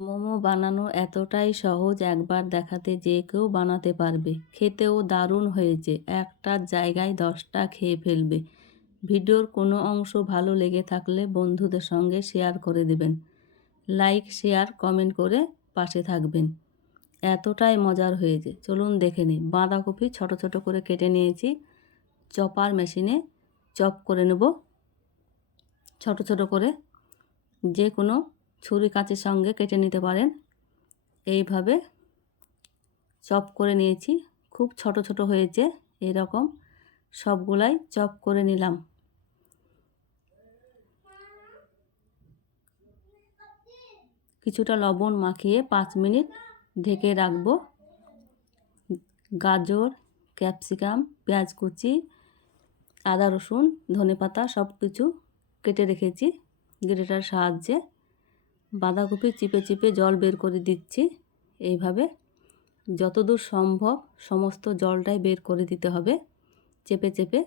মোমো বানানো এতটাই সহজ একবার দেখাতে যে কেউ বানাতে পারবে। খেতেও দারুণ হয়েছে। একটার জায়গায় দশটা খেয়ে ফেলবে। ভিডিওর কোনো অংশ ভালো লেগে থাকলে বন্ধুদের সঙ্গে শেয়ার করে দেবেন। লাইক, শেয়ার, কমেন্ট করে পাশে থাকবেন। এতটাই মজার হয়েছে। চলুন দেখে নিই। বাঁধাকপি ছোট ছোট করে কেটে নিয়েছি। চপার মেশিনে চপ করে নেব। ছোট ছোট করে যে কোনো ছুরি কাঁচের সঙ্গে কেটে নিতে পারেন। এইভাবে চপ করে নিয়েছি। খুব ছোট ছোট হয়েছে এরকম। সবগুলাই চপ করে নিলাম। কিছুটা লবণ মাখিয়ে পাঁচ মিনিট ঢেকে রাখব। গাজর, ক্যাপসিকাম, পেঁয়াজ কুচি, আদা রসুন ধনে পাতা সব কিছু কেটে রেখেছি। গ্রেটার সাহায্যে বাঁধাকপি চিপে চিপে জল বের করে দিচ্ছি। এইভাবে যতদূর সম্ভব সমস্ত জলটাই বের করে দিতে হবে। চেপে চেপে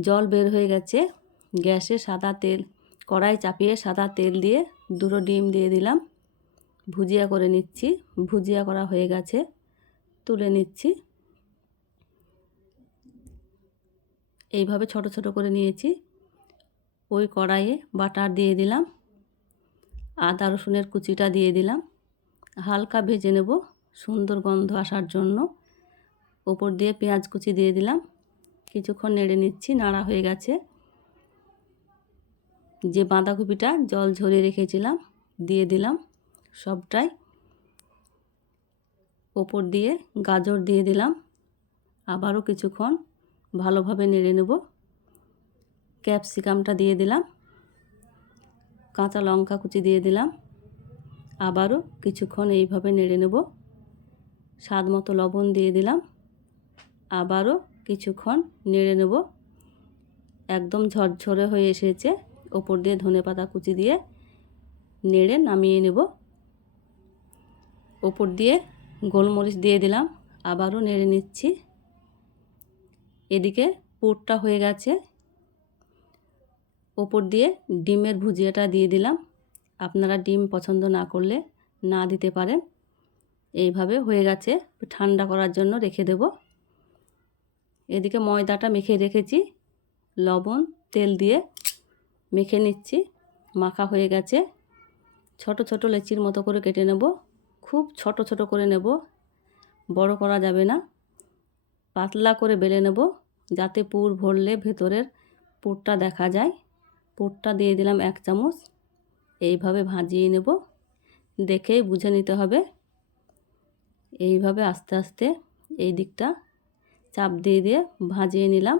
জল বের হয়ে গেছে। গ্যাসে সাদা তেল, কড়াই চাপিয়ে সাদা তেল দিয়ে দুটো ডিম দিয়ে দিলাম। ভুজিয়া করে নিচ্ছি। ভুজিয়া করা হয়ে গেছে। তুলে নিচ্ছি। এইভাবে ছোট ছোট করে নিয়েছি। ওই কড়াইয়ে বাটার দিয়ে দিলাম। আদা রসুনের কুচিটা দিয়ে দিলাম। হালকা ভেজে নেব, সুন্দর গন্ধ আসার জন্য। ওপর দিয়ে পেঁয়াজ কুচি দিয়ে দিলাম। কিছুক্ষণ নেড়ে নিচ্ছি, নাড়া হয়ে গেছে। যে বাঁধাকপিটা জল ঝরিয়ে রেখেছিলাম, দিয়ে দিলাম সবটাই। ওপর দিয়ে গাজর দিয়ে দিলাম। আবারও কিছুক্ষণ ভালোভাবে নেড়ে নেব। ক্যাপসিকামটা দিয়ে দিলাম। কাঁচা লঙ্কা কুচি দিয়ে দিলাম। আবারও কিছুক্ষণ এইভাবে নেড়ে নেব। স্বাদ মতো লবণ দিয়ে দিলাম। আবারও কিছুক্ষণ নেড়ে নেব। একদম ঝরঝরে হয়ে এসেছে। ওপর দিয়ে ধনে পাতা কুচি দিয়ে নেড়ে নামিয়ে নেব। ওপর দিয়ে গোলমরিচ দিয়ে দিলাম। আবারও নেড়ে নিচ্ছি। এদিকে পুরটা হয়ে গেছে। ওপর দিয়ে ডিমের ভুজিয়াটা দিয়ে দিলাম। আপনারা ডিম পছন্দ না করলে না দিতে পারেন। এইভাবে হয়ে গেছে। ঠান্ডা করার জন্য রেখে দেব। এদিকে ময়দাটা মেখে রেখেছি। লবণ, তেল দিয়ে মেখে নিচ্ছি। মাখা হয়ে গেছে। ছোট ছোট লেচির মতো করে কেটে নেব। খুব ছোট ছোট করে নেব। বড় করা যাবে না। পাতলা করে বেলে নেব। যাতে পুর ভরলে ভেতরের পুরটা দেখা যায়। পুরটা দিয়ে দিলাম এক চামচ। এইভাবে ভাজিয়ে নেব। দেখেই বুঝে নিতে হবে। এইভাবে আস্তে আস্তে এই দিকটা চাপ দিয়ে দিয়ে ভাজিয়ে নিলাম।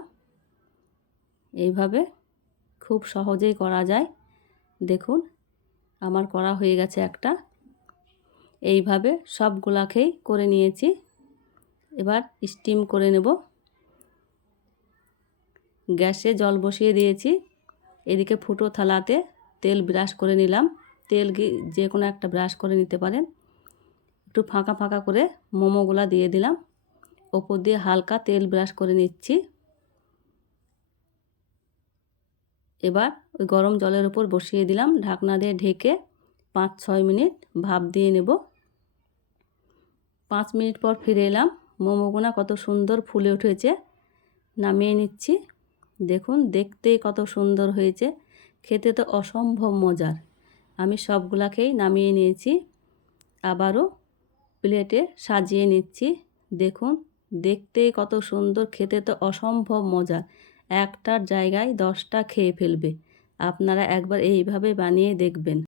এইভাবে খুব সহজেই করা যায়। দেখুন, আমার করা হয়ে গেছে একটা। এইভাবে সবগুলাকেই করে নিয়েছি। এবার স্টিম করে নেব। গ্যাসে জল বসিয়ে দিয়েছি। এদিকে ফুটো থালাতে তেল ব্রাশ করে নিলাম। তেল যে কোনো একটা ব্রাশ করে নিতে পারেন। একটু ফাঁকা ফাঁকা করে মোমোগুলা দিয়ে দিলাম। ওপর দিয়ে হালকা তেল ব্রাশ করে নিচ্ছি। এবার ওই গরম জলের ওপর বসিয়ে দিলাম। ঢাকনা দিয়ে ঢেকে পাঁচ ছয় মিনিট ভাপ দিয়ে নেব। পাঁচ মিনিট পর ফিরে এলাম। মোমোগুনা কত সুন্দর ফুলে উঠেছে। নামিয়ে নিচ্ছি। দেখুন, দেখতেই কত সুন্দর হয়েছে। খেতে তো অসম্ভব মজার। আমি সবগুলাকেই নামিয়ে নিয়েছি। আবারও প্লেটে সাজিয়ে নিচ্ছি। দেখুন, দেখতেই কত সুন্দর, খেতে তো অসম্ভব মজার। একটার জায়গায় দশটা খেয়ে ফেলবে। আপনারা একবার এইভাবে বানিয়ে দেখবেন।